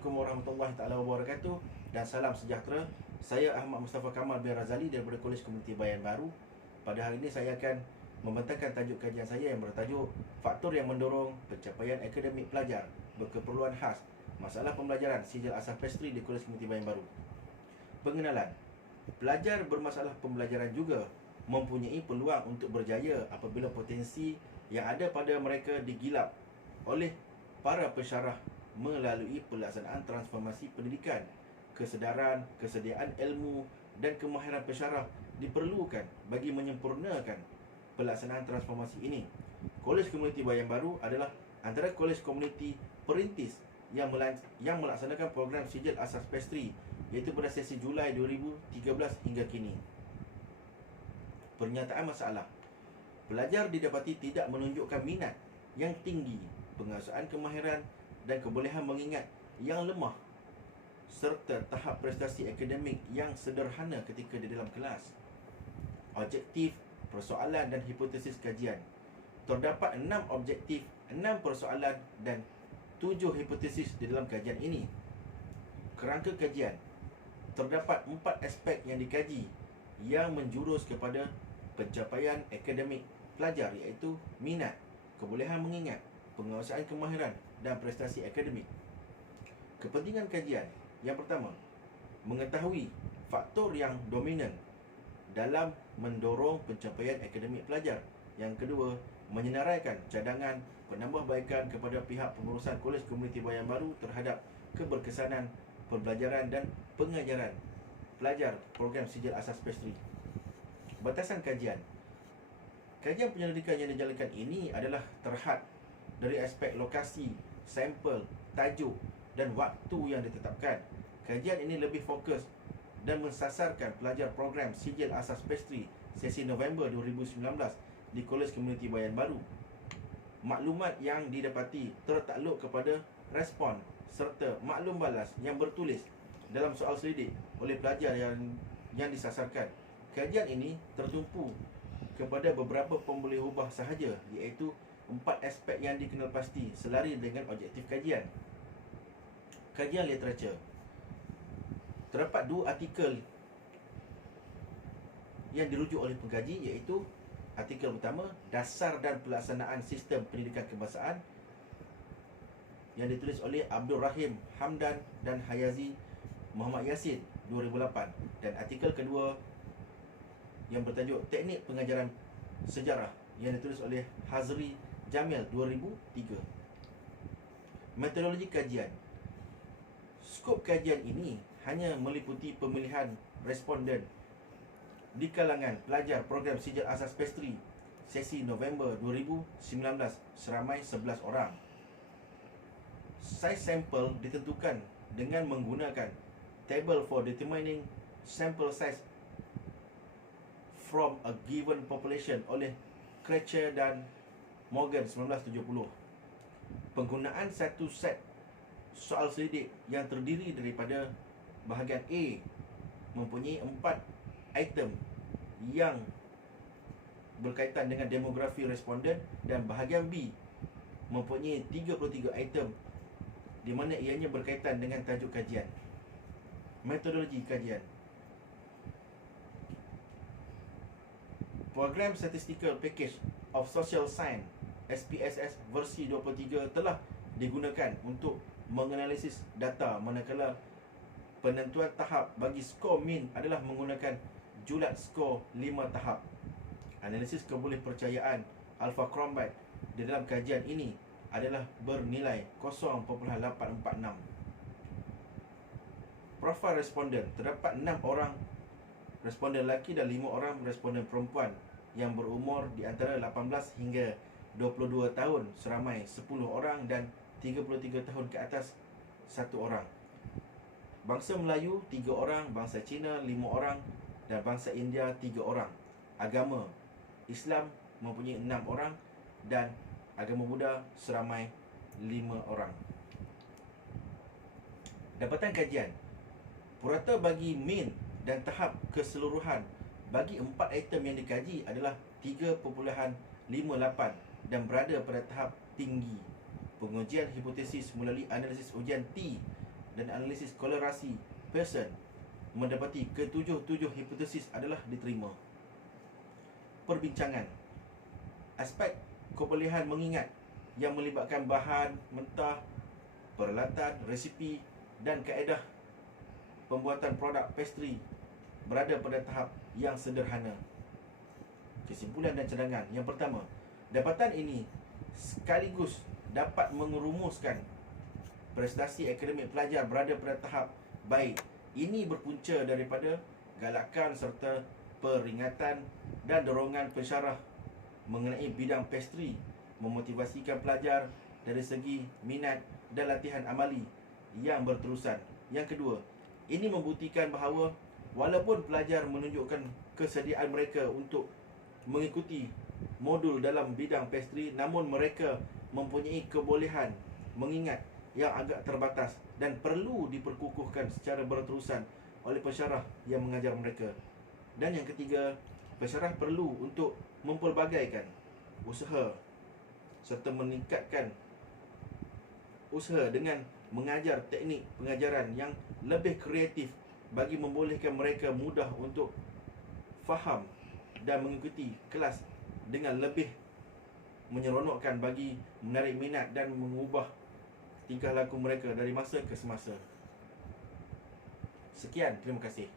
Assalamualaikum warahmatullahi taala wabarakatuh dan salam sejahtera. Saya Ahmad Mustafa Kamal bin Razali daripada Kolej Komuniti Bayan Baru. Pada hari ini saya akan membentangkan tajuk kajian saya yang bertajuk Faktor yang mendorong pencapaian akademik pelajar berkeperluan khas, masalah pembelajaran sijil asas pastri di Kolej Komuniti Bayan Baru. Pengenalan. Pelajar bermasalah pembelajaran juga mempunyai peluang untuk berjaya apabila potensi yang ada pada mereka digilap oleh para pensyarah melalui pelaksanaan transformasi pendidikan. Kesedaran, kesediaan ilmu dan kemahiran pensyarah diperlukan bagi menyempurnakan pelaksanaan transformasi ini. Kolej Komuniti Bayan Baru adalah antara kolej komuniti perintis yang melaksanakan program sijil asas pastri, iaitu pada sesi Julai 2013 hingga kini. Pernyataan masalah. Pelajar didapati tidak menunjukkan minat yang tinggi, penguasaan kemahiran dan kebolehan mengingat yang lemah, serta tahap prestasi akademik yang sederhana ketika di dalam kelas. Objektif, persoalan dan hipotesis kajian. Terdapat 6 objektif, 6 persoalan dan 7 hipotesis di dalam kajian ini. Kerangka kajian. Terdapat 4 aspek yang dikaji yang menjurus kepada pencapaian akademik pelajar, iaitu minat, kebolehan mengingat, penguasaan kemahiran dan prestasi akademik. Kepentingan kajian. Yang pertama, mengetahui faktor yang dominan dalam mendorong pencapaian akademik pelajar. Yang kedua, menyenaraikan cadangan penambahbaikan kepada pihak pengurusan Kolej Komuniti Bayan Baru terhadap keberkesanan pembelajaran dan pengajaran pelajar program sijil asas pastri. Batasan kajian. Kajian penyelidikan yang dijalankan ini adalah terhad dari aspek lokasi, sampel, tajuk dan waktu yang ditetapkan. Kajian ini lebih fokus dan mensasarkan pelajar program sijil asas pastri sesi November 2019 di Kolej Komuniti Bayan Baru. Maklumat yang didapati tertakluk kepada respon serta maklum balas yang bertulis dalam soal selidik oleh pelajar yang disasarkan. Kajian ini tertumpu kepada beberapa pemboleh ubah sahaja, iaitu 4 aspek yang dikenal pasti selari dengan objektif kajian. Kajian literatur. Terdapat 2 artikel yang dirujuk oleh pengkaji, iaitu artikel pertama, Dasar dan Pelaksanaan Sistem Pendidikan Kebangsaan, yang ditulis oleh Abdul Rahim Hamdan dan Hayazi Muhammad Yasin 2008, dan artikel kedua yang bertajuk Teknik Pengajaran Sejarah yang ditulis oleh Hazri Jamil 2003. Metodologi kajian. Skop kajian ini hanya meliputi pemilihan responden di kalangan pelajar program sijil asas pastri sesi November 2019 seramai 11 orang. Saiz sampel ditentukan dengan menggunakan Table for Determining Sample Size from a Given Population oleh Krecher dan Morgan 1970. Penggunaan satu set soal selidik yang terdiri daripada bahagian A mempunyai 4 item yang berkaitan dengan demografi responden, dan bahagian B mempunyai 33 item di mana ianya berkaitan dengan tajuk kajian. Metodologi kajian. Program Statistical Package of Social Science SPSS versi 23 telah digunakan untuk menganalisis data, manakala penentuan tahap bagi skor min adalah menggunakan julat skor 5 tahap. Analisis kebolehpercayaan alpha Cronbach di dalam kajian ini adalah bernilai 0.846. Profil responden. Terdapat 6 orang responden lelaki dan 5 orang responden perempuan yang berumur di antara 18 hingga 22 tahun seramai 10 orang dan 33 tahun ke atas 1 orang. Bangsa Melayu 3 orang, bangsa Cina 5 orang dan bangsa India 3 orang. Agama Islam mempunyai 6 orang dan agama Buddha seramai 5 orang. Dapatan kajian. Purata bagi min dan tahap keseluruhan bagi 4 item yang dikaji adalah 3.58 dan berada pada tahap tinggi. Pengujian hipotesis melalui analisis ujian T dan analisis kolerasi Pearson mendapati ketujuh-tujuh hipotesis adalah diterima. Perbincangan. Aspek kebolehan mengingat yang melibatkan bahan mentah, peralatan, resipi dan kaedah pembuatan produk pastry berada pada tahap yang sederhana. Kesimpulan dan cadangan. Yang pertama, dapatan ini sekaligus dapat mengerumuskan prestasi akademik pelajar berada pada tahap baik. Ini berpunca daripada galakan serta peringatan dan dorongan pensyarah mengenai bidang pastry, memotivasikan pelajar dari segi minat dan latihan amali yang berterusan. Yang kedua, ini membuktikan bahawa walaupun pelajar menunjukkan kesediaan mereka untuk mengikuti modul dalam bidang pastry, namun mereka mempunyai kebolehan mengingat yang agak terbatas dan perlu diperkukuhkan secara berterusan oleh pensyarah yang mengajar mereka. Dan yang ketiga, pensyarah perlu untuk mempelbagaikan usaha serta meningkatkan usaha dengan mengajar teknik pengajaran yang lebih kreatif bagi membolehkan mereka mudah untuk faham dan mengikuti kelas dengan lebih menyeronokkan bagi menarik minat dan mengubah tingkah laku mereka dari masa ke semasa. Sekian, terima kasih.